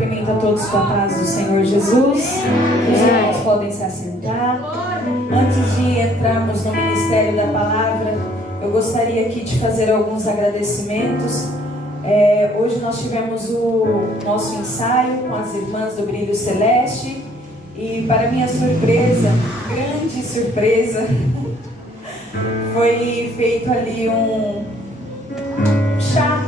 cumprimento a todos com a paz do Senhor Jesus. Os irmãos podem se assentar. Antes de entrarmos no ministério da palavra, eu gostaria aqui de fazer alguns agradecimentos. Hoje nós tivemos o nosso ensaio com as irmãs do Brilho Celeste. E para minha surpresa, grande surpresa, foi feito ali um chá,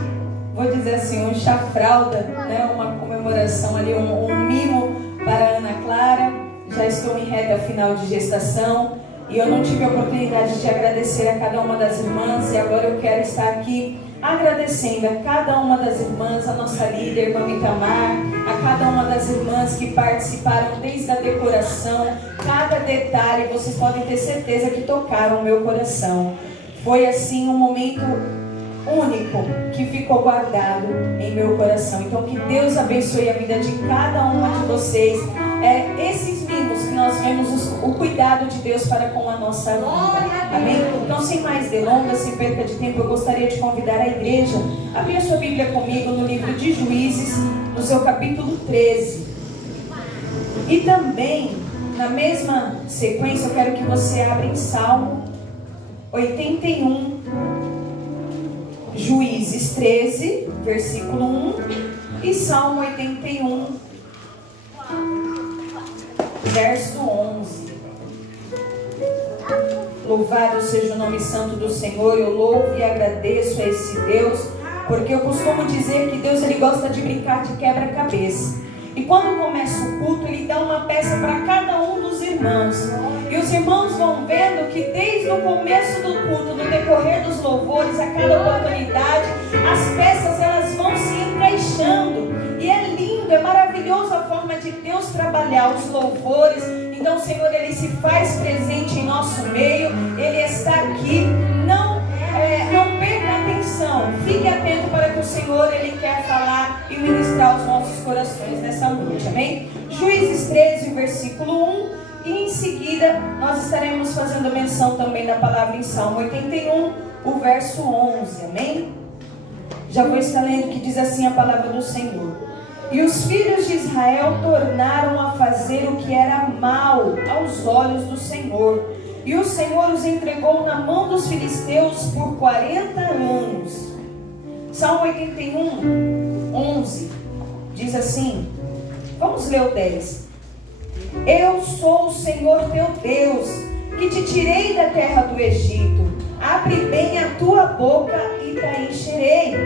vou dizer assim, um chá fralda, né? Uma comemoração ali, um mimo para a Ana Clara. Já estou em reta final de gestação e eu não tive a oportunidade de agradecer a cada uma das irmãs, e agora eu quero estar aqui agradecendo a cada uma das irmãs, a nossa líder, irmã Itamar, a cada uma das irmãs que participaram desde a decoração, cada detalhe, vocês podem ter certeza que tocaram o meu coração. Foi assim um momento único que ficou guardado em meu coração. Então que Deus abençoe a vida de cada uma de vocês. Esses mimos que nós vemos o cuidado de Deus para com a nossa vida. Amém? Então, sem mais delongas, sem perca de tempo, eu gostaria de convidar a igreja a abrir a sua Bíblia comigo no livro de Juízes, no seu capítulo 13. E também, na mesma sequência, eu quero que você abra em Salmo 81, Juízes 13, versículo 1, e Salmo 81, verso 11. Louvado seja o nome santo do Senhor. Eu louvo e agradeço a esse Deus, porque eu costumo dizer que Deus, ele gosta de brincar de quebra-cabeça. E quando começa o culto, ele dá uma peça para cada um dos irmãos. E os irmãos vão vendo que desde o começo do culto, no decorrer dos louvores, a cada oportunidade, as peças elas vão se encaixando. E é lindo, é maravilhoso a forma de Deus trabalhar os louvores. Então o Senhor, ele se faz presente em nosso meio. Ele está aqui. Não perca a atenção. Fique atento para que o Senhor, ele quer falar e ministrar os nossos corações nessa noite. Amém? Juízes 13, versículo 1. E em seguida nós estaremos fazendo menção também da palavra em Salmo 81, o verso 11. Amém? Já vou estar lendo que diz assim a palavra do Senhor. E os filhos de Israel tornaram a fazer o que era mal aos olhos do Senhor. E o Senhor os entregou na mão dos filisteus por 40 anos. Salmo 81, 11, diz assim, vamos ler o 10. Eu sou o Senhor teu Deus, que te tirei da terra do Egito. Abre bem a tua boca e te encherei.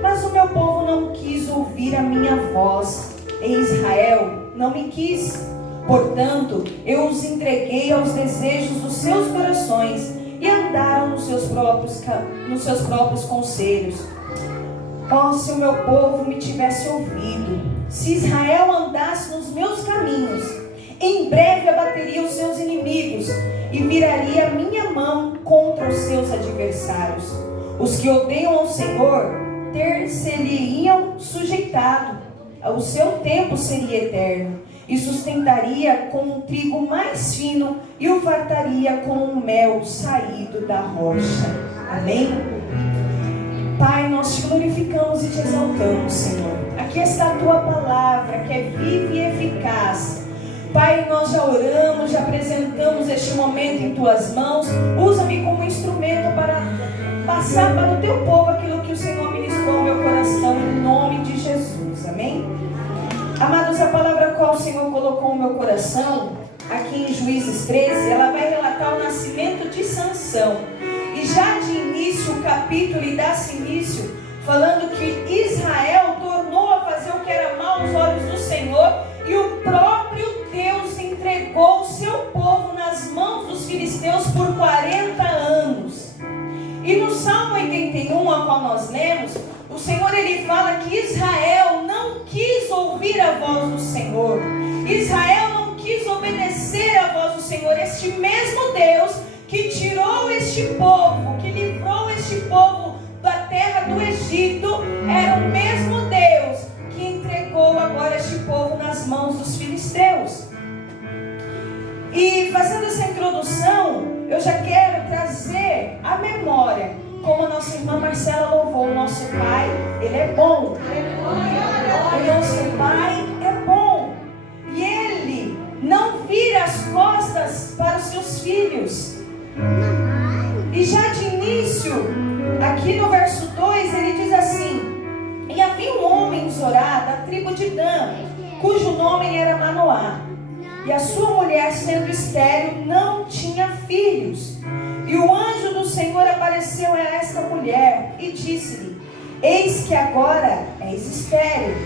Mas o meu povo não quis ouvir a minha voz, e Israel não me quis. Portanto, eu os entreguei aos desejos dos seus corações, e andaram nos seus próprios conselhos. Oh, se o meu povo me tivesse ouvido, se Israel andasse nos meus caminhos, em breve abateria os seus inimigos, e viraria a minha mão contra os seus adversários. Os que odeiam ao Senhor ter-se-lhe-iam sujeitado, o seu tempo seria eterno, e sustentaria com um trigo mais fino, e o fartaria com um mel saído da rocha. Amém? Pai, nós te glorificamos e te exaltamos, Senhor. Aqui está a tua palavra, que é viva e eficaz. Pai, nós já oramos, já apresentamos este momento em tuas mãos. Usa-me como instrumento para passar para o teu povo aquilo que o Senhor ministrou ao meu coração, em nome de Jesus. Amém? Amados, a palavra qual o Senhor colocou no meu coração, aqui em Juízes 13, ela vai relatar o nascimento de Sansão. E já de início, o capítulo lhe dá-se início, falando que Israel tornou a fazer o que era mal aos olhos do Senhor, e o próprio Deus entregou o seu povo nas mãos dos filisteus por 40 anos. E no Salmo 81, a qual nós lemos, o Senhor, ele fala que Israel não quis ouvir a voz do Senhor. Israel não quis obedecer a voz do Senhor. Este mesmo Deus que tirou este povo, que livrou este povo da terra do Egito, era o mesmo Deus que entregou agora este povo nas mãos dos filisteus. E fazendo essa introdução, eu já quero trazer à memória como a nossa irmã Marcela louvou o nosso Pai. Ele é bom. O nosso pai é bom e ele não vira as costas para os seus filhos. E já de início, aqui no verso 2, ele diz assim: e havia um homem em Zorá, da tribo de Dan, cujo nome era Manoá, e a sua mulher, sendo estéril, não tinha filhos. E o anjo do Senhor apareceu a esta mulher e disse-lhe: eis que agora és estéril,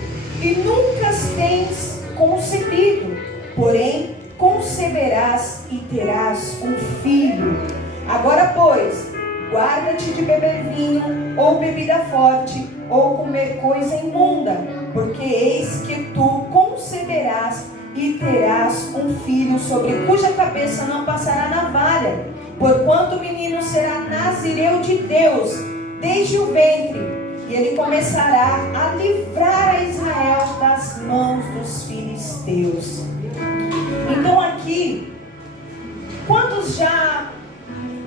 e nunca tens concebido, porém conceberás e terás um filho. Agora, pois, guarda-te de beber vinho, ou bebida forte, ou comer coisa imunda, porque eis que tu conceberás e terás um filho, sobre cuja cabeça não passará navalha, porquanto o menino será nazireu de Deus desde o ventre, e ele começará a livrar a Israel das mãos dos filisteus. Então aqui, quantos já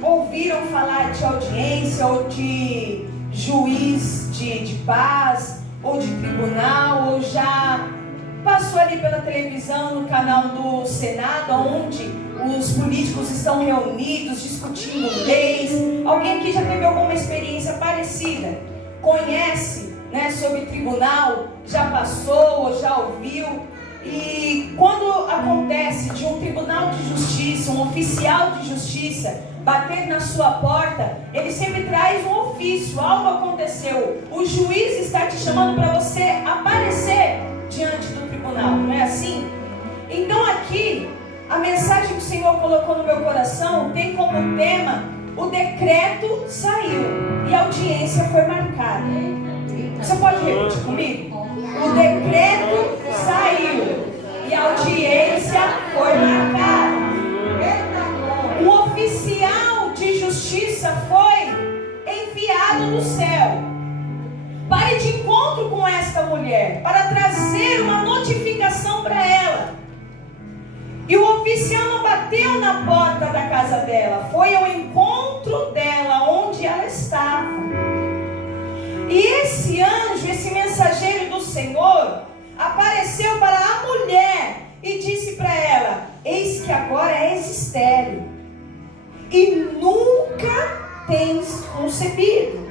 ouviram falar de audiência ou de juiz de paz ou de tribunal, ou já passou ali pela televisão no canal do Senado, onde os políticos estão reunidos discutindo leis? Alguém aqui já teve alguma experiência parecida? Conhece, né, sobre tribunal? Já passou ou já ouviu? E quando acontece de um tribunal de justiça, um oficial de justiça bater na sua porta, ele sempre traz um ofício: algo aconteceu, o juiz está te chamando para você aparecer diante do tribunal, não é assim? Então aqui, a mensagem que o Senhor colocou no meu coração tem como tema: o decreto saiu e a audiência foi marcada. Você pode repetir comigo? O decreto saiu e a audiência foi marcada. Um oficial de justiça foi enviado do céu para ir de encontro com esta mulher, para trazer uma notificação para ela. E o oficial não bateu na porta da casa dela, foi ao encontro dela, onde ela estava. E esse anjo, esse mensageiro do Senhor, apareceu para a mulher e disse para ela: eis que agora és estéril e nunca tens concebido.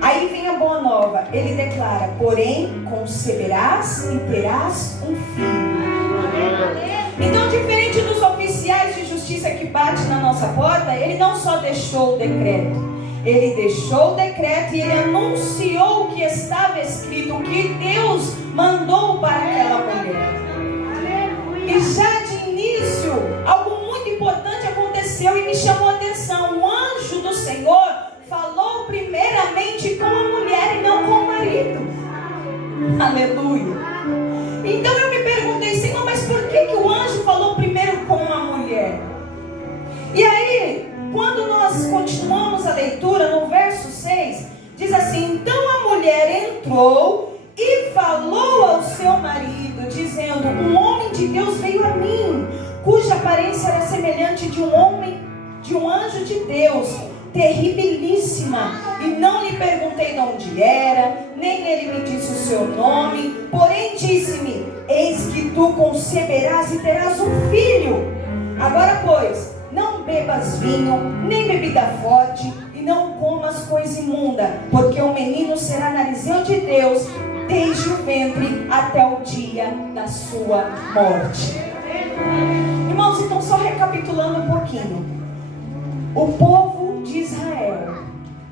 Aí vem a boa nova, ele declara: porém conceberás e terás um filho. Então, diferente dos oficiais de justiça que batem na nossa porta, ele não só deixou o decreto, ele deixou o decreto e ele anunciou o que estava escrito, o que Deus mandou para aquela mulher. E já de início, algo muito importante aconteceu e me chamou a atenção. O anjo do Senhor falou primeiramente com a mulher e não com o marido. Aleluia. Então eu me perguntei: Senhor, mas por que o anjo falou primeiro com a mulher? E aí, quando nós continuamos a leitura, no verso 6, diz assim: então a mulher entrou e falou ao seu marido, dizendo: um homem de Deus veio a mim, cuja aparência era semelhante de um homem, de um anjo de Deus, terribilíssima. E não lhe perguntei de onde era, nem ele me disse o seu nome, porém disse-me: eis que tu conceberás e terás um filho. Agora, pois, não bebas vinho, nem bebida forte, e não comas coisa imunda, porque o menino será narizeu de Deus desde o ventre até o dia da sua morte. Irmãos, então só recapitulando um pouquinho. O povo de Israel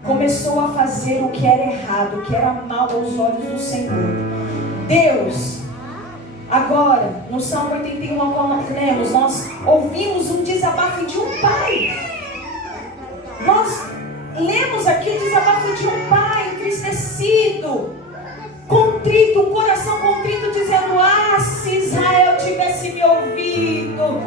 começou a fazer o que era errado, o que era mal aos olhos do Senhor. Deus, agora, no Salmo 81, ao qual nós lemos, nós ouvimos um desabafo de um pai. Nós lemos aqui o desabafo de um pai entristecido, contrito, um coração contrito, dizendo: ah, se Israel tivesse me ouvido,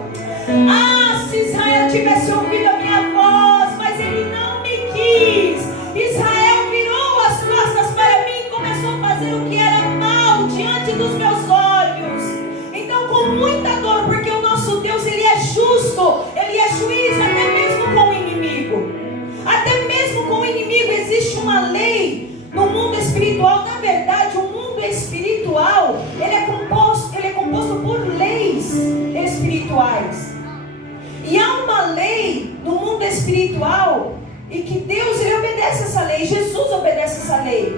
ah, se Israel tivesse ouvido a minha voz, mas ele não me quis. Israel virou as costas para mim e começou a fazer o que era mal diante dos meus olhos. Então, com muita dor, porque o nosso Deus, ele é justo, ele é juiz, até mesmo com o inimigo. Até mesmo com o inimigo existe uma lei no mundo espiritual. Na verdade, o mundo espiritual e que Deus, Ele obedece essa lei, Jesus obedece essa lei.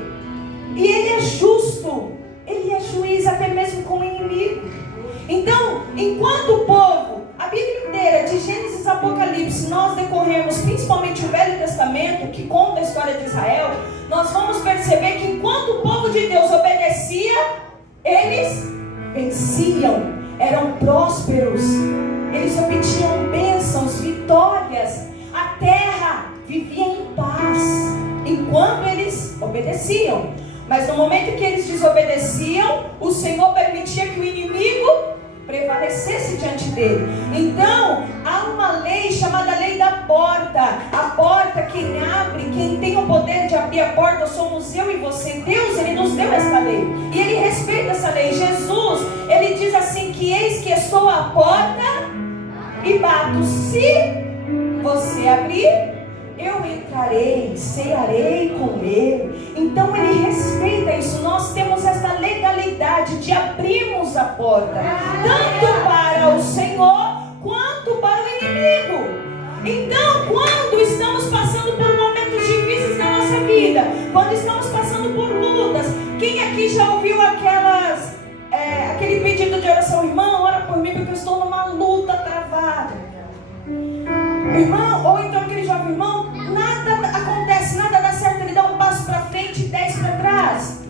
E Ele é justo, Ele é juiz até mesmo com o inimigo. Então, enquanto o povo, a Bíblia inteira, de Gênesis a Apocalipse, nós decorremos principalmente o Velho Testamento, que conta a história de Israel, nós vamos perceber que enquanto o povo de Deus obedecia, eles venciam, eram prósperos, eles obtinham bênçãos, vitórias, a terra vivia em paz, enquanto eles obedeciam. Mas no momento que eles desobedeciam, o Senhor permitia que o inimigo prevalecesse diante dele. Então, há uma lei chamada lei da porta. A porta, quem abre, quem tem o poder de abrir a porta, somos eu e você. Deus, Ele nos deu essa lei. E Ele respeita essa lei. Jesus, Ele diz assim que eis que estou à porta e bato. Se você abrir, eu entrarei, cearei com Ele. Então Ele respeita isso. Nós temos essa legalidade de abrirmos a porta, tanto para o Senhor quanto para o inimigo. Então, quando estamos passando por momentos difíceis na nossa vida, quando estamos passando por lutas, quem aqui já ouviu aquele pedido de oração? Irmão, ora por mim porque eu estou numa luta travada. Irmão, ou então aquele jovem irmão, nada acontece, nada dá certo, ele dá um passo para frente e 10 para trás.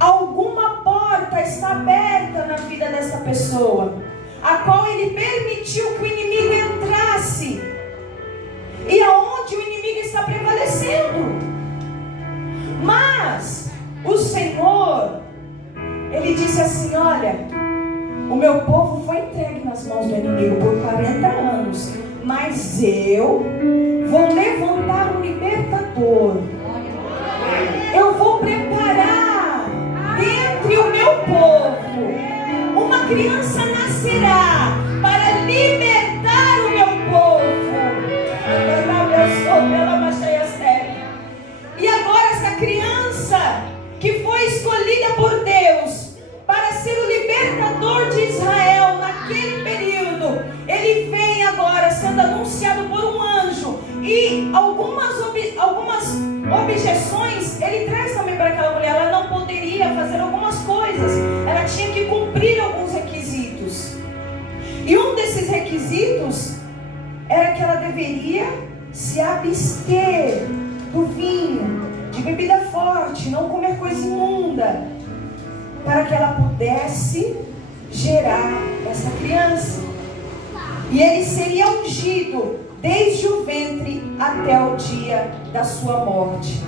Alguma porta está aberta na vida dessa pessoa, a qual ele permitiu que o inimigo entrasse, e aonde o inimigo está prevalecendo. Mas o Senhor, Ele disse assim: olha, o meu povo foi entregue nas mãos do inimigo por 40 anos, mas eu vou levantar um libertador. Eu vou preparar dentre o meu povo uma criança nascerá para libertar o meu povo. E agora essa criança que foi escolhida por Deus para ser o libertador de Israel naquele período, ele vem agora sendo anunciado por um anjo, e algumas objeções ele traz também para aquela mulher. Ela não poderia fazer algumas coisas, ela tinha que cumprir alguns requisitos, e um desses requisitos era que ela deveria se abster do vinho, de bebida forte, não comer coisa imunda, para que ela pudesse gerar essa criança. E ele seria ungido desde o ventre até o dia da sua morte.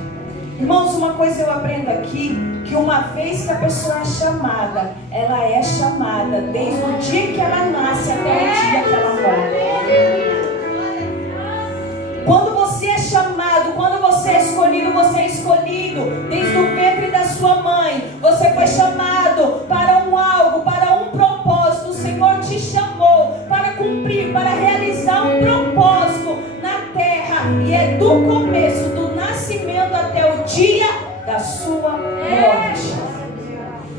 Irmãos, uma coisa eu aprendo aqui, que uma vez que a pessoa é chamada, ela é chamada desde o dia que ela nasce até o dia que ela morre. Quando você é chamado, quando você é escolhido desde o ventre da sua mãe. Você foi chamado para um algo, para um propósito. O Senhor te chamou para cumprir, para realizar um propósito na terra. E é do começo, do nascimento até o dia da sua morte.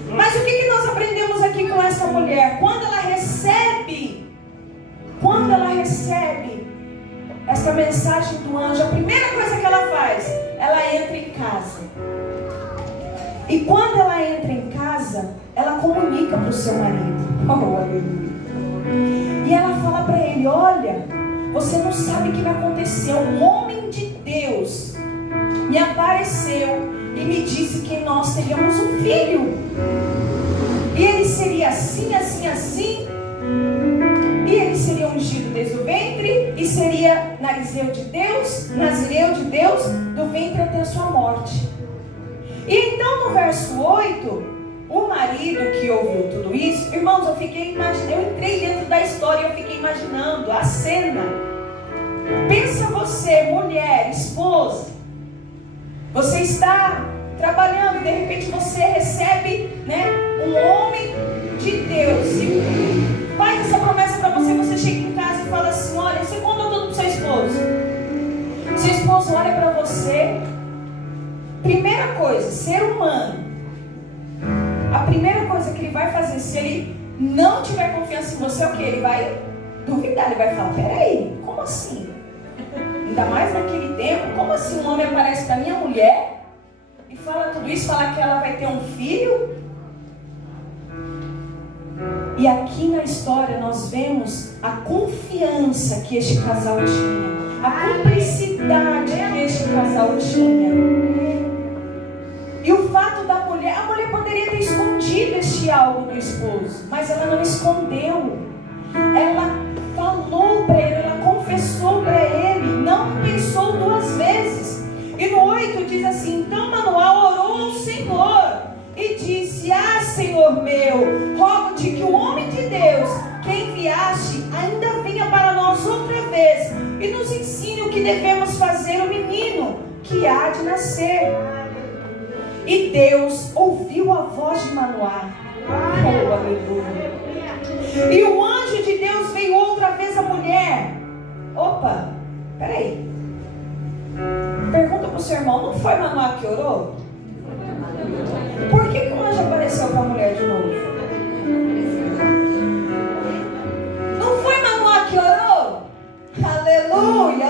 Mas o que nós aprendemos aqui com essa mulher? Quando ela recebe essa mensagem do anjo, a primeira coisa que ela faz, ela entra em casa. E quando ela entra em casa, ela comunica para o seu marido. Oh, aleluia. E ela fala para ele: olha, você não sabe o que me aconteceu. Um homem de Deus me apareceu e me disse que nós teríamos um filho. E ele seria assim, assim, assim. E ele seria ungido desde o ventre e seria nazireu de Deus, do ventre até a sua morte. E então no verso 8, o marido que ouviu tudo isso, irmãos, eu entrei dentro da história e eu fiquei imaginando a cena. Pensa você, mulher, esposa, você está trabalhando e de repente você recebe, um homem de Deus e faz essa promessa para você. Você chega em casa e fala assim: olha, você conta tudo pro seu esposo. Seu esposo olha para você. Primeira coisa, ser humano, a primeira coisa que ele vai fazer, se ele não tiver confiança em você, é o que? Ele vai duvidar, ele vai falar: peraí, como assim? Ainda mais naquele tempo. Como assim um homem aparece para minha mulher e fala tudo isso, fala que ela vai ter um filho? E aqui na história nós vemos a confiança que este casal tinha, a cumplicidade que este casal tinha. E o fato da mulher, a mulher poderia ter escondido este algo do esposo, mas ela não escondeu. Ela falou para ele, ela confessou para ele, não pensou duas vezes. E no 8 diz assim: então Manoá orou ao Senhor e disse: ah, Senhor meu, rogo-te que o homem de Deus que enviaste ainda venha para nós outra vez e nos ensine o que devemos fazer ao menino que há de nascer. E Deus ouviu a voz de Manoá. Oh, aleluia. E o anjo de Deus veio outra vez à mulher. Opa, peraí. Pergunta para o seu irmão: não foi Manoá que orou? Por que o anjo apareceu para a mulher de novo? Não foi Manoá que orou? Aleluia!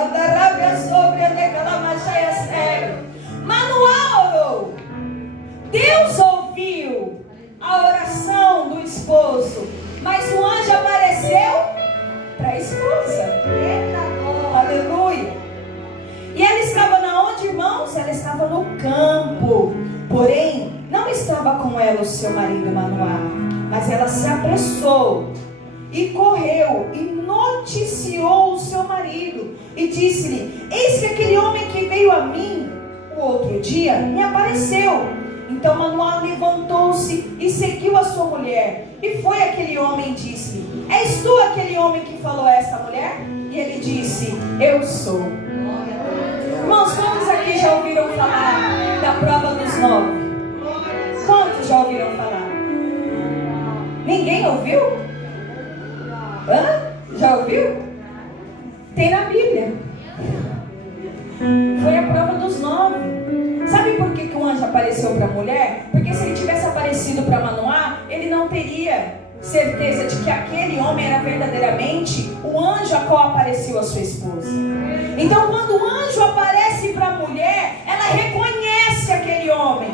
Manoá orou. Deus ouviu a oração do esposo, mas o anjo apareceu para a esposa. Aleluia! E ela estava na onde, irmãos? Ela estava no campo. Porém, não estava com ela o seu marido Manoá, mas ela se apressou e correu e noticiou o seu marido e disse-lhe: eis que aquele homem que veio a mim o outro dia me apareceu. Então Manoá levantou-se e seguiu a sua mulher. E foi aquele homem e disse-lhe: és tu aquele homem que falou a esta mulher? E ele disse: eu sou. Irmãos, quantos aqui já ouviram falar da prova dos 9? Quantos já ouviram falar? Ninguém ouviu? Hã? Já ouviu? Tem na Bíblia. Foi a prova dos 9. Sabe por que o anjo apareceu para a mulher? Porque se ele tivesse aparecido para Manoá, ele não teria certeza de que aquele homem era verdadeiramente o anjo a qual apareceu a sua esposa. Então, quando o anjo aparece para a mulher, ela reconhece aquele homem.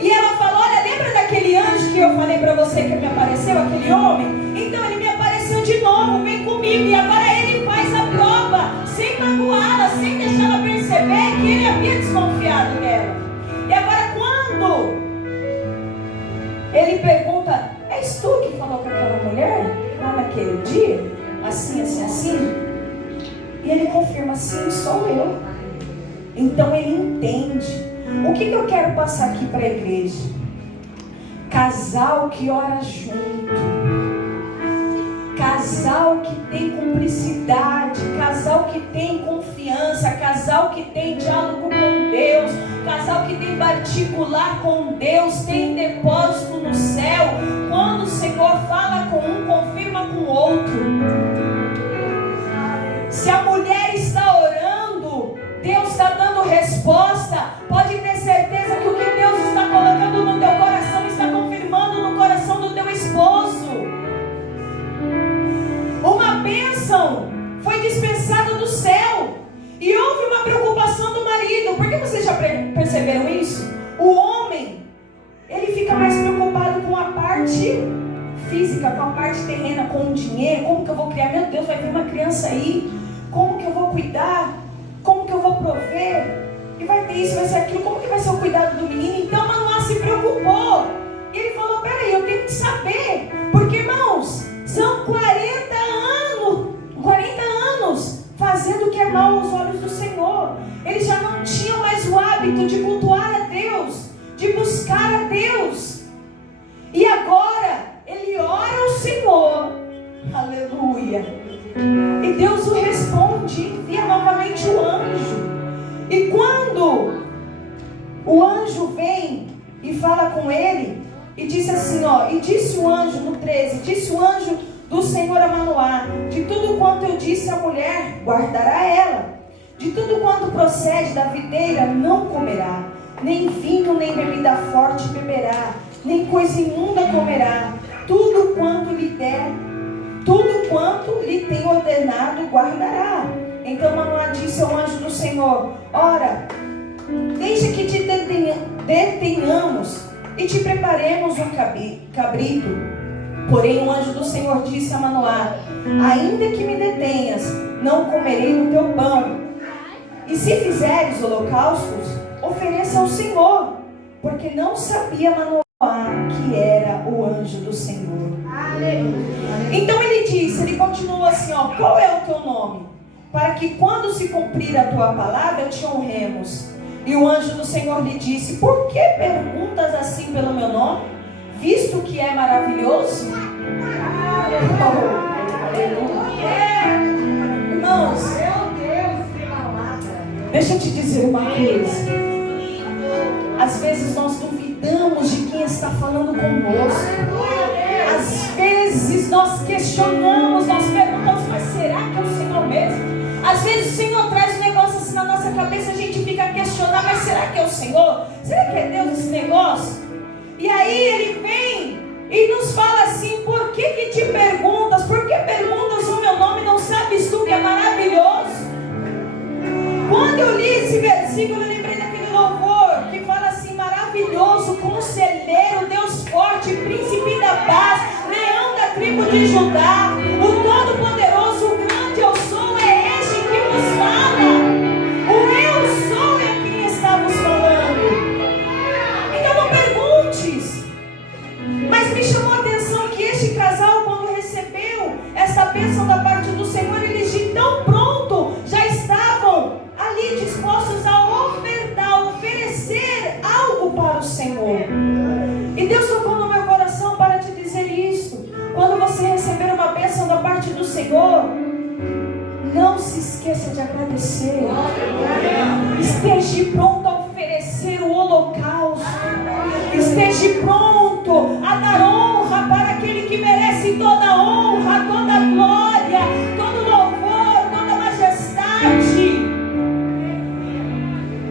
E ela fala: olha, lembra daquele anjo que eu falei para você que me apareceu, aquele homem? Então ele me apareceu de novo, vem comigo. E agora ele faz a prova, sem magoá-la, sem deixar ela perceber que ele havia desconfiado dela. E agora quando ele pergunta: és tu que falou com aquela mulher lá naquele dia? Assim, assim, assim? E ele confirma: sim, sou eu. Então ele entende. O que eu quero passar aqui para a igreja? Casal que ora junto, casal que tem cumplicidade, casal que tem confiança, casal que tem diálogo com Deus, casal que tem particular com Deus, tem depósito no céu. Quando o Senhor fala com um, confirma com o outro. Se a mulher está orando, Deus está dando resposta. Pode ter certeza que o que Deus está colocando no teu coração está confirmando no coração do teu esposo. Uma bênção foi dispensada do céu e houve uma preocupação do marido. Por que vocês já perceberam isso? O homem, ele fica mais preocupado com a parte física, com a parte terrena, com o dinheiro. Como que eu vou criar? Meu Deus, vai vir uma criança aí. Como que eu vou cuidar? Como que eu vou prover? E vai ter isso, vai ser aquilo. Como que vai ser o cuidado do menino? Então Manoá se preocupou. E ele falou: peraí, eu tenho que saber. Porque, irmãos, são 40 anos fazendo o que é mal aos olhos do Senhor. Eles já não tinham mais o hábito de cultuar a Deus, de buscar a Deus. E agora ele ora ao Senhor. Aleluia. E Deus o responde, envia novamente o anjo. E quando o anjo vem e fala com ele, e disse assim, ó, e disse o anjo no 13, disse o anjo do Senhor a Manoá: de tudo quanto eu disse à mulher, guardará ela. De tudo quanto procede da videira, não comerá. Nem vinho, nem bebida forte beberá. Nem coisa imunda comerá. Tudo quanto lhe der, tudo quanto lhe tem ordenado, guardará. Então Manoá disse ao anjo do Senhor: ora, deixa que te detenhamos e te preparemos um cabrito. Porém o anjo do Senhor disse a Manoá: ainda que me detenhas, não comerei do teu pão. E se fizeres holocaustos, ofereça ao Senhor, porque não sabia Manoá que era o anjo do Senhor. Então ele continua assim, qual é o teu nome? Para que quando se cumprir a tua palavra, te honremos. E o anjo do Senhor lhe disse: por que perguntas assim pelo meu nome, visto que é maravilhoso? Irmãos, deixa eu te dizer uma coisa. Às vezes nós duvidamos de quem está falando conosco. Às vezes nós questionamos, nós perguntamos: mas será que é o Senhor mesmo? Às vezes o Senhor traz um negócio assim na nossa cabeça, a gente fica a questionar: mas será que é o Senhor? Será que é Deus esse negócio? E aí ele vem e nos fala assim: por que te perguntas? Por que perguntas o meu nome? Não sabes tu que é maravilhoso? Quando eu li esse versículo, eu lembrei daquele louvor que fala assim: maravilhoso, conselheiro, Deus forte, príncipe da paz, leão da tribo de Judá, o todo-poderoso, o grande eu sou, é este que nos fala. O eu sou é quem está nos falando. Então não perguntes. Mas me chamou a atenção que este casal, quando recebeu essa bênção da parte do Senhor, eles de tão pronto já estavam ali dispostos a oferecer algo para o Senhor. E Deus tocou no meu coração para te dizer isso. Quando você receber uma bênção da parte do Senhor, não se esqueça de agradecer. Esteja pronto a oferecer o holocausto. Esteja pronto a dar honra para aquele que merece toda honra, toda glória, todo louvor, toda majestade.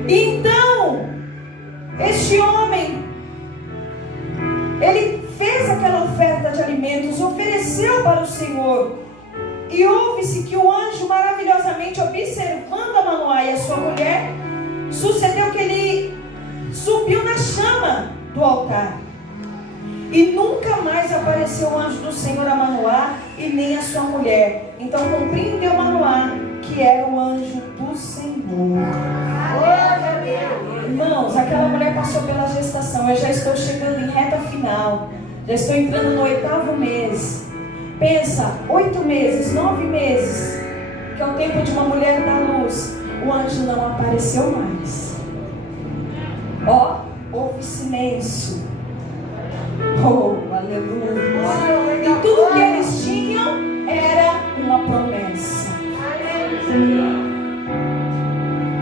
Então, este homem, ele fez aquela oferta de alimentos, ofereceu para o Senhor. E ouve-se que o anjo, maravilhosamente observando a Manoá e a sua mulher, sucedeu que ele subiu na chama do altar. E nunca mais apareceu o anjo do Senhor a Manoá e nem a sua mulher. Então compreendeu Manoá que era o anjo do Senhor. Irmãos, aquela mulher passou pela gestação. Eu já estou chegando em reta final. Já estou entrando no 8º mês. Pensa, 8 meses, 9 meses, que é o tempo de uma mulher dar luz. O anjo não apareceu mais. Houve silêncio. Aleluia. E tudo que eles tinham era uma promessa.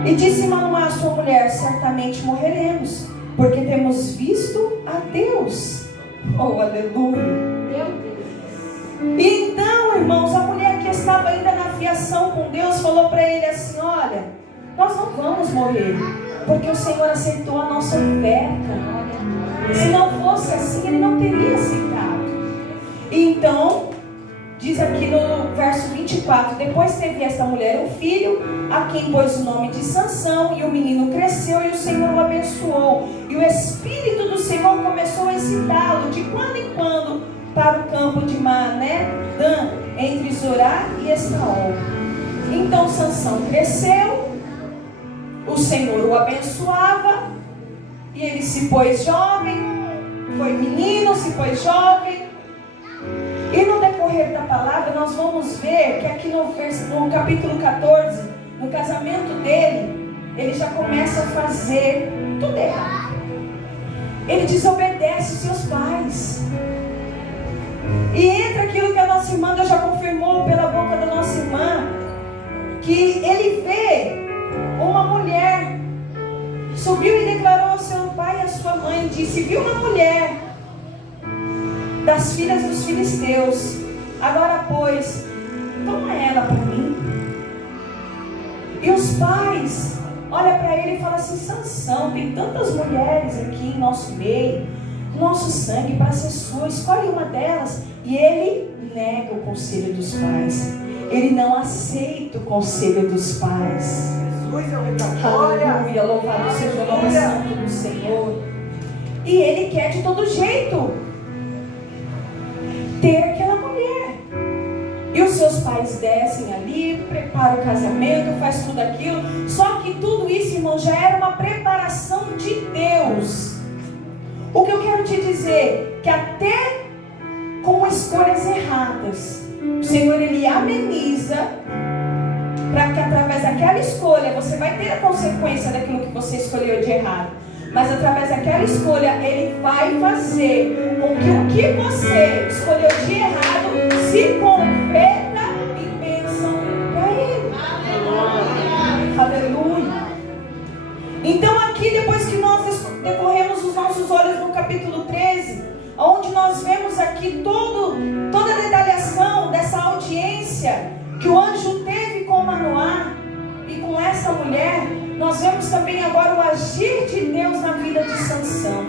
E disse Manoá à sua mulher: certamente morreremos, porque temos visto a Deus. Aleluia. E então, irmãos, a mulher que estava ainda na fiação com Deus falou para ele assim: olha, nós não vamos morrer, porque o Senhor aceitou a nossa oferta. Se não fosse assim, ele não teria aceitado. E então, diz aqui no verso 24: depois teve esta mulher um filho, a quem pôs o nome de Sansão, e o menino cresceu e o Senhor o abençoou. E o Espírito do Senhor começou a excitá-lo de quando em quando para o campo de Maanedã, entre Zorá e Estaol. Então Sansão cresceu, o Senhor o abençoava, e ele se pôs jovem, foi menino, se pôs jovem. E no decorrer da palavra nós vamos ver que aqui no capítulo 14, no casamento dele, ele já começa a fazer tudo errado. Ele desobedece seus pais. E entra aquilo que a nossa irmã já confirmou pela boca da nossa irmã, que ele vê uma mulher, subiu e declarou ao seu pai e à sua mãe, disse: viu uma mulher das filhas dos filisteus, agora pois, toma ela para mim. E os pais olham para ele e falam assim: Sansão, tem tantas mulheres aqui em nosso meio, nosso sangue para ser sua, escolhe uma delas. E ele ele nega o conselho dos pais. Ele não aceita o conselho dos pais. Aleluia, louvado seja o nome santo do Senhor. E ele quer de todo jeito ter aquela mulher. E os seus pais descem ali, preparam o casamento, faz tudo aquilo. Só que tudo isso, irmão, já era uma preparação de Deus. O que eu quero te dizer, que até com escolhas erradas, o Senhor, ele ameniza, para que através daquela escolha, você vai ter a consequência daquilo que você escolheu de errado. Mas através daquela escolha, ele vai fazer com que o que você escolheu de errado se converta em bênção para ele. Aleluia. Então aqui, depois que nós decorremos os nossos olhos no capítulo 13, onde nós vemos aqui toda a detalhação dessa audiência que o anjo teve com Manoá e com essa mulher, nós vemos também agora o agir de Deus na vida de Sansão.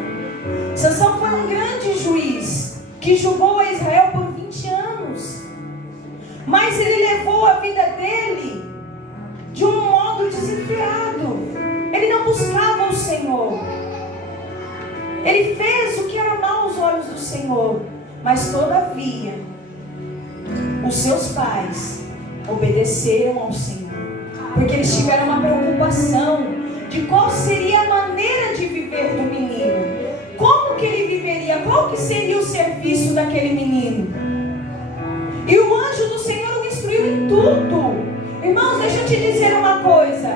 Sansão foi um grande juiz que julgou a Israel por 20 anos. Mas ele levou a vida dele de um modo desenfreado. Ele não buscava o Senhor. Ele fez o que era mal aos olhos do Senhor. Mas todavia, os seus pais obedeceram ao Senhor. Porque eles tiveram uma preocupação de qual seria a maneira de viver do menino. Como que ele viveria? Qual que seria o serviço daquele menino? E o anjo do Senhor o instruiu em tudo. Irmãos, deixa eu te dizer uma coisa.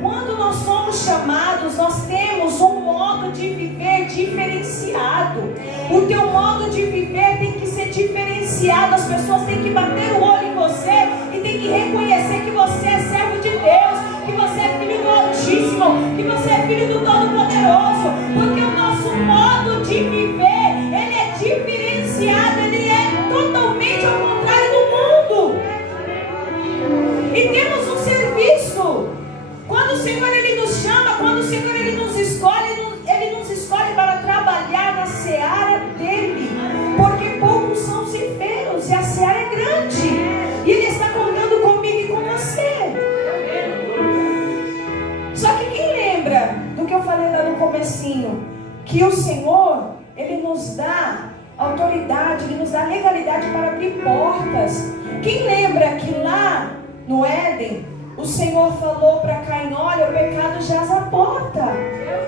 Quando nós somos chamados, nós temos um modo de viver diferenciado. O teu modo de viver tem que ser diferenciado. As pessoas têm que bater o olho em você e tem que reconhecer que você é servo de Deus, que você é filho do Altíssimo, que você é filho do Todo-Poderoso. Porque o nosso modo de viver, ele é diferenciado, ele é totalmente ao contrário do mundo. E temos um serviço. Quando o Senhor ele nos chama, quando o Senhor ele nos escolhe para trabalhar na seara dele, porque poucos são ceifeiros e a seara é grande, e ele está contando comigo e com você. Só que quem lembra do que eu falei lá no comecinho, que o Senhor ele nos dá autoridade, ele nos dá legalidade para abrir portas. Quem lembra que lá no Éden o Senhor falou para Caim: olha, o pecado jaz à porta,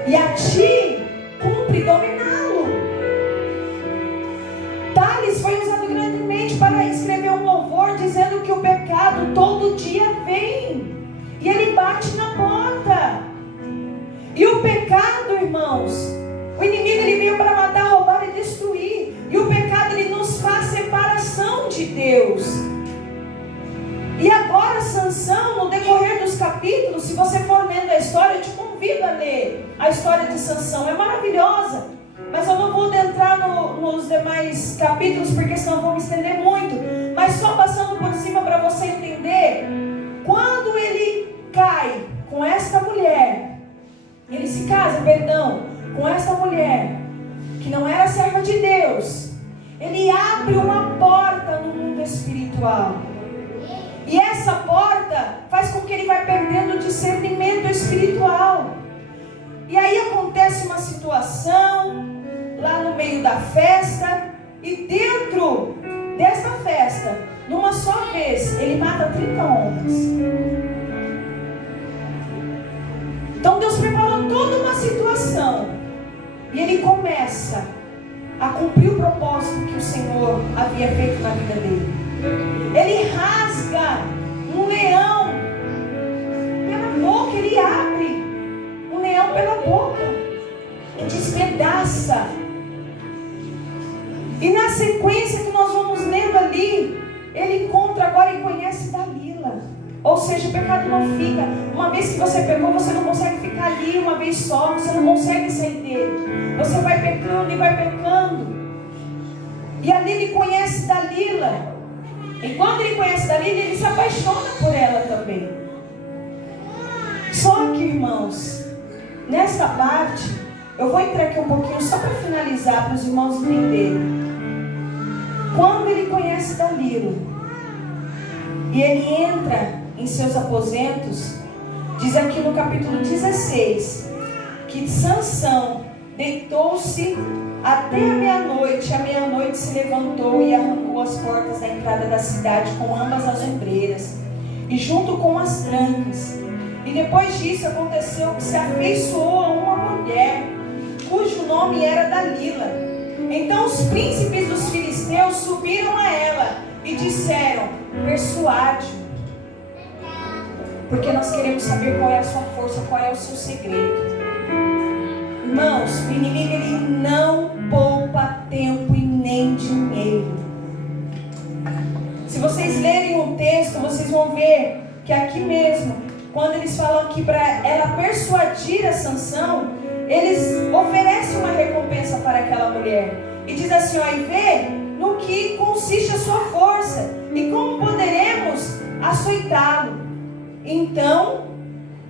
e a ti cumpre dominá-lo. Tales foi usado grandemente para escrever um louvor dizendo que o pecado todo dia vem e ele bate na porta. E o pecado, irmãos, o inimigo ele veio para matar, roubar e destruir. E o pecado ele nos faz separação de Deus. E agora Sansão, no decorrer dos capítulos, se você for lendo a história, eu te convido a ler a história de Sansão, é maravilhosa. Mas eu não vou adentrar nos demais capítulos, porque senão eu vou me estender muito. Mas só passando por cima para você entender, quando ele cai com esta mulher, ele se casa, com esta mulher, que não era serva de Deus, ele abre uma porta no mundo espiritual. E essa porta faz com que ele vai perdendo o discernimento espiritual. E aí acontece uma situação lá no meio da festa. E dentro dessa festa, numa só vez, ele mata 30 homens. Então Deus preparou toda uma situação. E ele começa a cumprir o propósito que o Senhor havia feito na vida dele. Ele rasga um leão pela boca, ele abre um leão pela boca e despedaça. E na sequência que nós vamos lendo ali, ele encontra agora e conhece Dalila. Ou seja, o pecado não fica. Uma vez que você pecou, você não consegue ficar ali uma vez só, você não consegue sair dele. Você vai pecando e vai pecando. E ali ele conhece Dalila. E quando ele conhece Dalila, ele se apaixona por ela também. Só que, irmãos, nessa parte, eu vou entrar aqui um pouquinho só para finalizar, para os irmãos entenderem. Quando ele conhece Dalila, Dalila. E ele entra em seus aposentos. Diz aqui no capítulo 16 que Sansão deitou-se até a meia-noite. À meia-noite se levantou e arrancou as portas da entrada da cidade com ambas as ombreiras e junto com as trancas. E depois disso aconteceu que se afeiçoou a uma mulher cujo nome era Dalila. Então os príncipes dos filisteus subiram a ela e disseram: persuade-o, porque nós queremos saber qual é a sua força, qual é o seu segredo. Irmãos, o inimigo ele não poupa tempo e nem dinheiro. Se vocês lerem o texto, vocês vão ver que aqui mesmo, quando eles falam aqui para ela persuadir a Sansão, eles oferecem uma recompensa para aquela mulher. E diz assim, ó, e vê no que consiste a sua força e como poderemos açoitá-lo. Então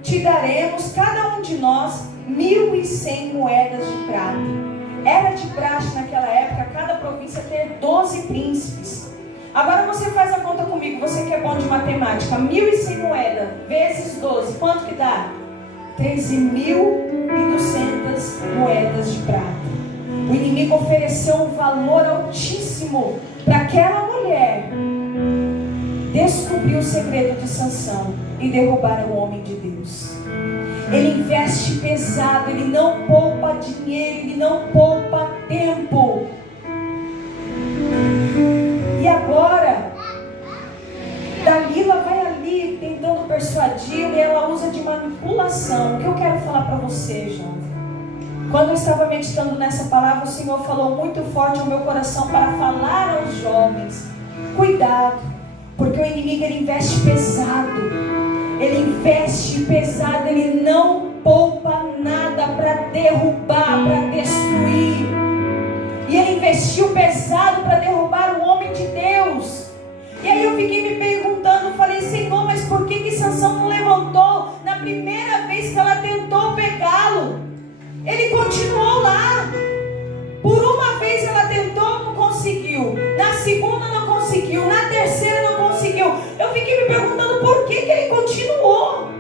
te daremos, cada um de nós, 1.100 moedas de prata. Era de praxe naquela época cada província ter 12 príncipes. Agora você faz a conta comigo, você que é bom de matemática. 1.100 moedas vezes 12, quanto que dá? 13.200 moedas de prata. O inimigo ofereceu um valor altíssimo para aquela mulher descobrir o segredo de Sansão e derrubar o homem de Deus. Ele investe pesado, ele não poupa dinheiro, ele não poupa tempo. E agora, Dalila vai ali tentando persuadi-lo e ela usa de manipulação. O que eu quero falar para você, jovem? Quando eu estava meditando nessa palavra, o Senhor falou muito forte ao meu coração para falar aos jovens: cuidado, porque o inimigo ele investe pesado. Ele investe pesado, ele não poupa nada para derrubar, para destruir. E ele investiu pesado para derrubar o homem de Deus. E aí eu fiquei me perguntando, falei: Senhor, mas por que Sansão não levantou na primeira vez que ela tentou pegá-lo? Ele continuou lá. Por uma vez ela tentou, não conseguiu. Na segunda não conseguiu. Na terceira não conseguiu. Eu fiquei me perguntando por que ele continuou.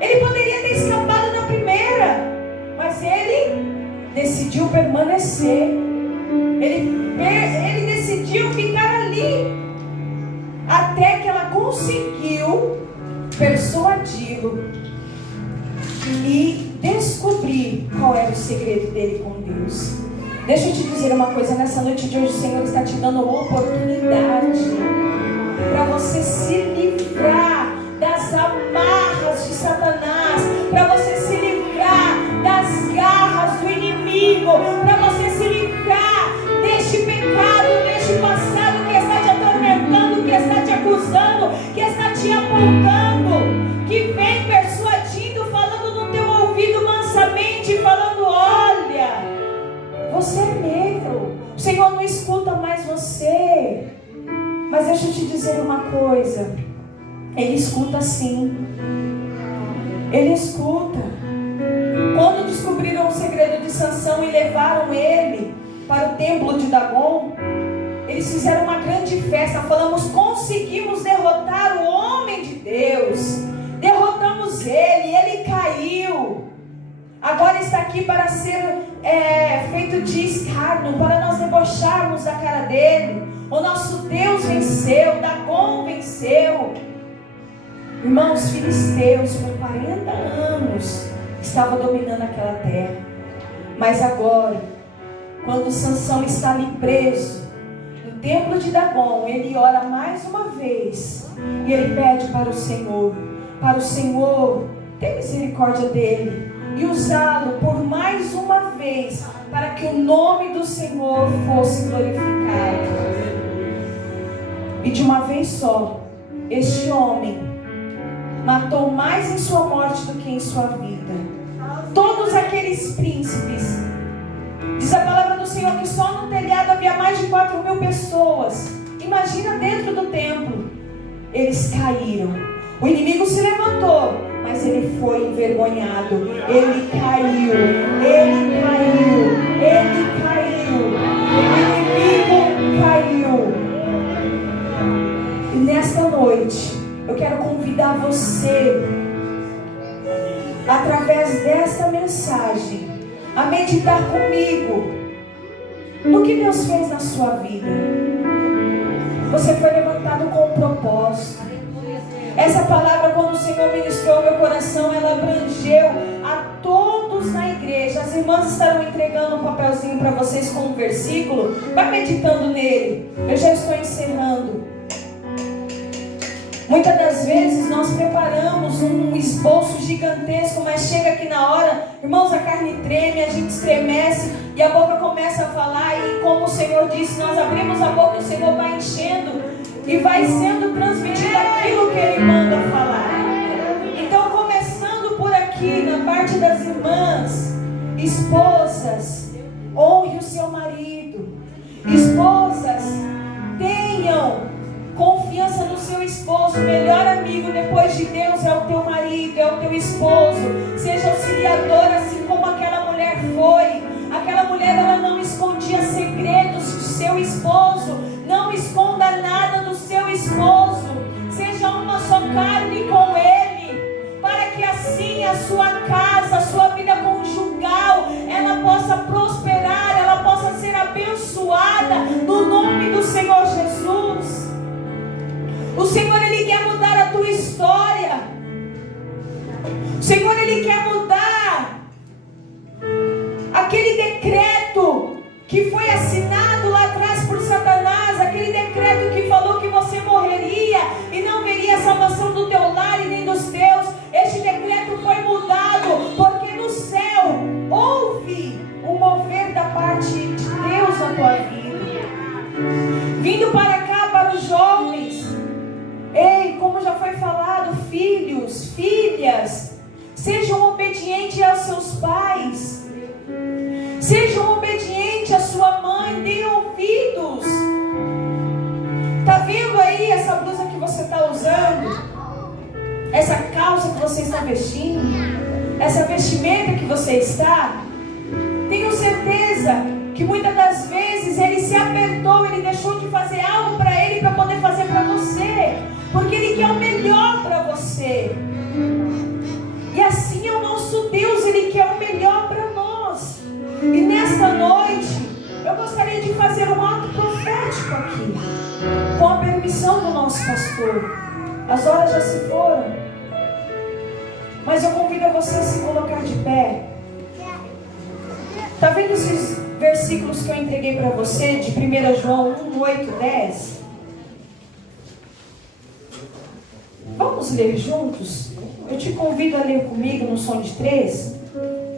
Ele poderia ter escapado na primeira, mas ele decidiu permanecer. Ele decidiu ficar ali até que ela conseguiu persuadi-lo e descobrir qual era o segredo dele com Deus. Deixa eu te dizer uma coisa, nessa noite de hoje o Senhor está te dando uma oportunidade para você se livrar das amarras de Satanás, para você se livrar das garras do inimigo, para você se livrar deste pecado, deste passado que está te atormentando, que está te acusando, que está te apontando, que vem persuadindo, falando no teu ouvido mansamente, falando: olha, você é meu, o Senhor não escuta mais você. Mas deixa eu te dizer uma coisa, Ele escuta sim. Ele escuta. Quando descobriram o segredo de Sansão e levaram ele para o templo de Dagon, eles fizeram uma grande festa. Falamos: conseguimos derrotar o homem de Deus, derrotamos ele caiu. Agora está aqui para ser feito de escárnio, para nós debocharmos da cara dele. O nosso Deus venceu, Dagon venceu. Irmãos, filisteus por 40 anos estavam dominando aquela terra. Mas agora, quando Sansão está ali preso no templo de Dagon, ele ora mais uma vez e ele pede para o Senhor ter misericórdia dele e usá-lo por mais uma vez, para que o nome do Senhor fosse glorificado. E de uma vez só, este homem matou mais em sua morte do que em sua vida. Todos aqueles príncipes, diz a palavra do Senhor que só no telhado havia mais de 4.000 pessoas. Imagina dentro do templo. Eles caíram. O inimigo se levantou, mas ele foi envergonhado. Ele caiu. Ele caiu. Ele caiu. O inimigo caiu. através desta mensagem, a meditar comigo no que Deus fez na sua vida. Você foi levantado com um propósito. Essa palavra, quando o Senhor ministrou ao meu coração, ela abrangeu a todos na igreja. As irmãs estarão entregando um papelzinho para vocês com um versículo. Vai meditando nele. Eu já estou encerrando. Muitas das vezes nós preparamos um esboço gigantesco, mas chega aqui na hora, irmãos, a carne treme, a gente estremece e a boca começa a falar. E como o Senhor disse, nós abrimos a boca e o Senhor vai enchendo e vai sendo transmitido aquilo que Ele manda falar. Então, começando por aqui, na parte das irmãs, esposas, honre o seu marido. Esposas, tenham confiança no seu esposo. O melhor amigo depois de Deus é o teu marido, é o teu esposo. Seja auxiliador, assim como aquela mulher foi. Aquela mulher, ela não escondia segredos do seu esposo. Não esconda nada do seu esposo. Seja uma só carne com ele, para que assim a sua casa, a sua vida conjugal, ela possa prosperar, ela possa ser abençoada no nome do Senhor Jesus. O Senhor, Ele quer mudar a tua história. O Senhor, Ele quer mudar aquele decreto que foi assinado lá atrás por Satanás, aquele decreto que falou que você morreria e não veria a salvação do teu lar e nem dos teus. Este decreto foi mudado, porque no céu houve um mover da parte de Deus na tua vida. Vindo para cá, para os jovens, ei, como já foi falado, filhos, filhas, sejam obedientes aos seus pais. Sejam obedientes à sua mãe, deem ouvidos. Está vendo aí essa blusa que você está usando? Essa calça que você está vestindo? Essa vestimenta que você está? Tenho certeza que muitas das vezes ele se apertou, ele deixou de fazer algo para ele para poder fazer para você. Porque Ele quer o melhor para você. E assim é o nosso Deus, Ele quer o melhor para nós. E nesta noite, eu gostaria de fazer um ato profético aqui, com a permissão do nosso pastor. As horas já se foram, mas eu convido a você a se colocar de pé. Está vendo esses versículos que eu entreguei para você, de 1 João 1, 8, 10? Vamos ler juntos? Eu te convido a ler comigo no som de 3.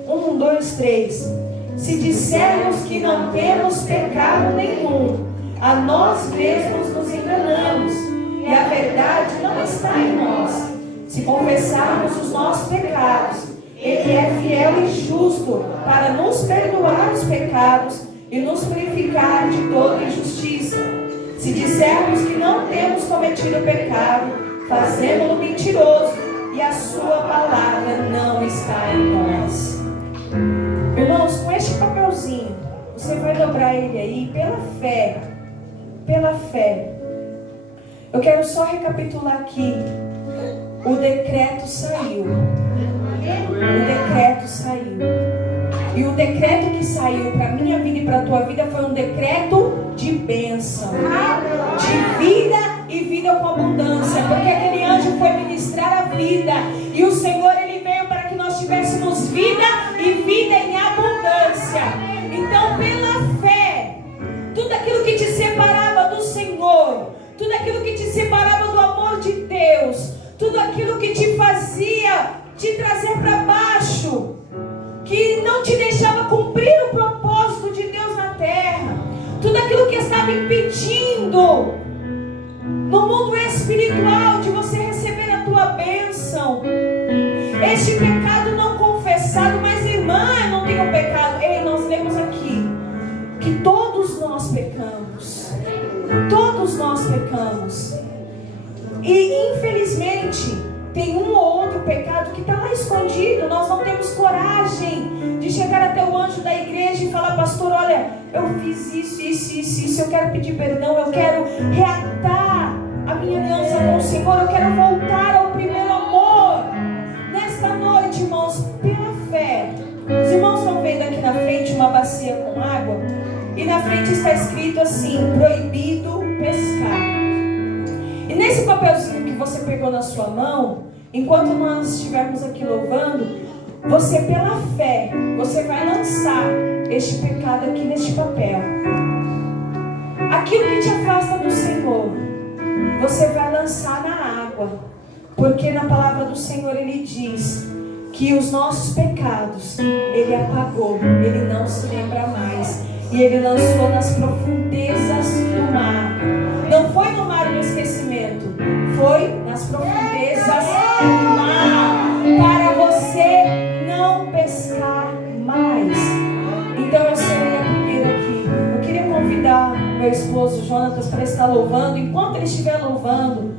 1, 2, 3. Se dissermos que não temos pecado nenhum, a nós mesmos nos enganamos, e a verdade não está em nós. Se confessarmos os nossos pecados, Ele é fiel e justo para nos perdoar os pecados e nos purificar de toda injustiça. Se dissermos que não temos cometido pecado, fazemos-lo mentiroso, e a sua palavra não está em nós. Irmãos, com este papelzinho, você vai dobrar ele aí pela fé. Pela fé. Eu quero só recapitular aqui. O decreto saiu. O decreto saiu. E o decreto que saiu para a minha vida e para a tua vida foi um decreto de bênção, de vida e vida com abundância. Porque aquele anjo foi ministrar a vida. E o Senhor, Ele veio para que nós tivéssemos vida e vida em abundância. Então, pela fé, tudo aquilo que te separava do Senhor, tudo aquilo que te separava do amor de Deus, tudo aquilo que te fazia te trazer para baixo, que não te deixava cumprir o propósito de Deus na terra, tudo aquilo que estava impedindo no mundo espiritual de você receber a tua bênção, este pecado não confessado. Mas irmã, eu não tenho pecado. Ei, nós lemos aqui que todos nós pecamos, todos nós pecamos, e infelizmente tem um ou outro pecado que está lá escondido. Nós não temos coragem de chegar até o anjo da igreja e falar: pastor, olha, eu fiz isso, eu quero pedir perdão, eu quero reatar a minha aliança com o Senhor, eu quero voltar ao primeiro amor. Nesta noite, irmãos, irmãos estão vendo aqui na frente uma bacia com água, e na frente está escrito assim: proibido pescar. E nesse papelzinho que você pegou na sua mão, enquanto nós estivermos aqui louvando, você, pela fé, você vai lançar este pecado aqui neste papel. Aquilo que te afasta do Senhor, você vai lançar na água, porque na palavra do Senhor Ele diz que os nossos pecados Ele apagou, Ele não se lembra mais, e Ele lançou nas profundezas do mar. Não foi no mar do esquecimento, foi nas profundezas do mar, para você não pescar mais. Então eu serei a primeira aqui. Eu queria convidar meu esposo Jonatas para estar louvando. Enquanto ele estiver louvando,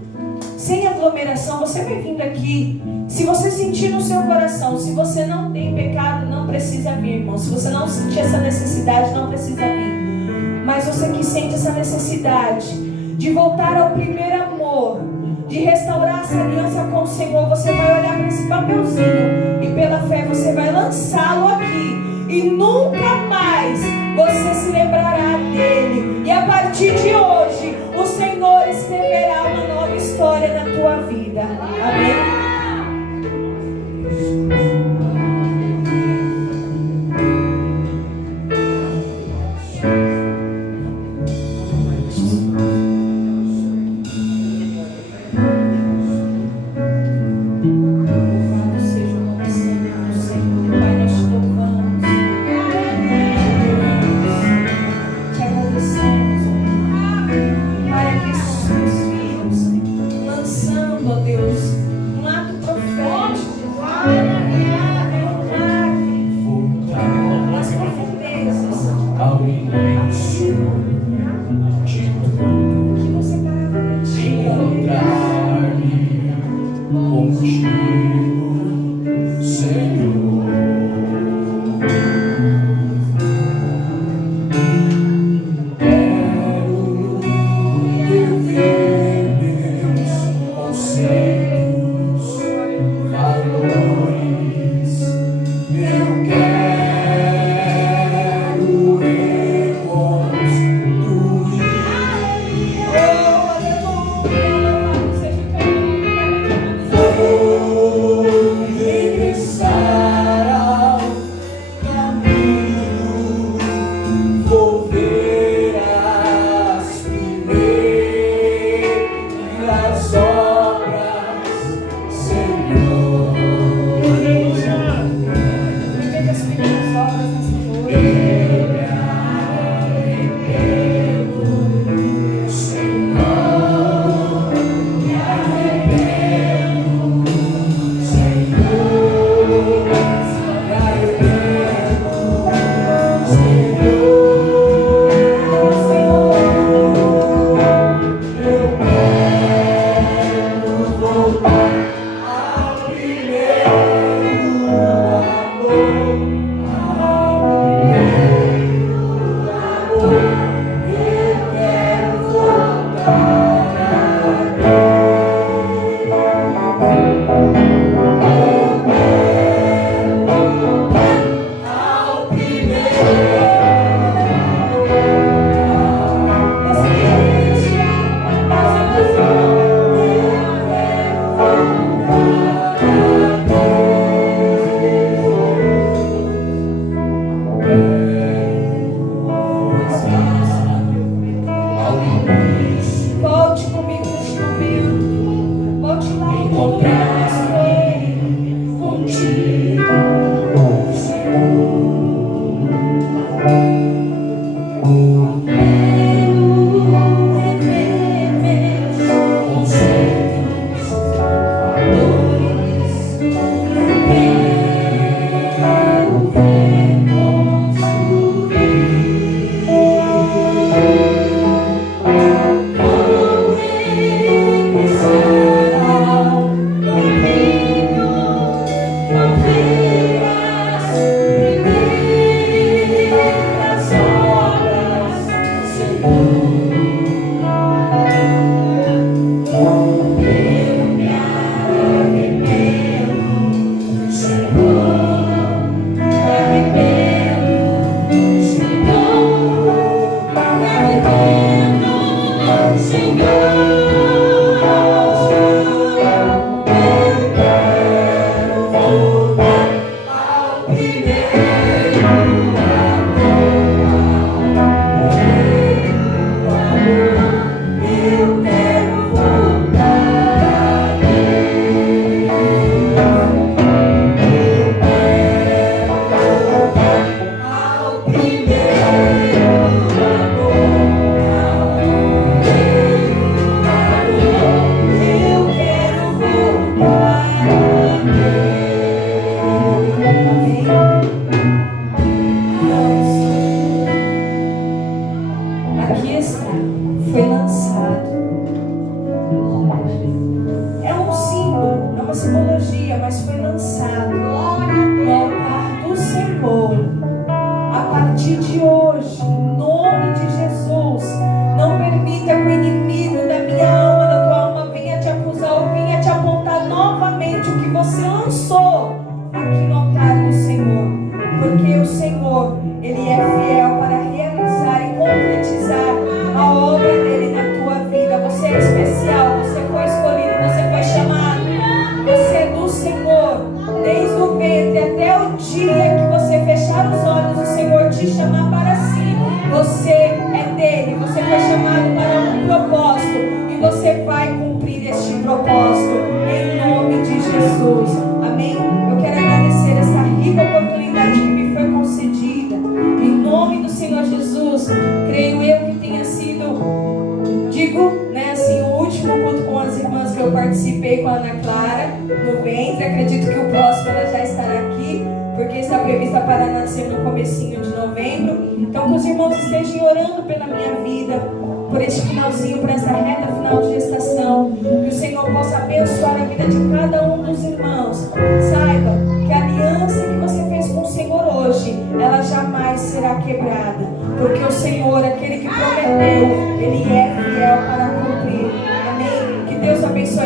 sem aglomeração, você vai vindo aqui. Se você sentir no seu coração, se você não tem pecado, não precisa vir, irmão. Se você não sentir essa necessidade, não precisa vir. Mas você que sente essa necessidade de voltar ao primeiro amor, de restaurar essa aliança com o Senhor, você vai olhar para esse papelzinho e pela fé você vai lançá-lo aqui, e nunca mais você se lembrará dele. E a partir de hoje o Senhor escreverá uma nova história na tua vida. Amém?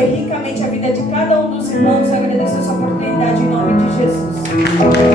Ricamente a vida de cada um dos irmãos. Eu agradeço essa oportunidade em nome de Jesus.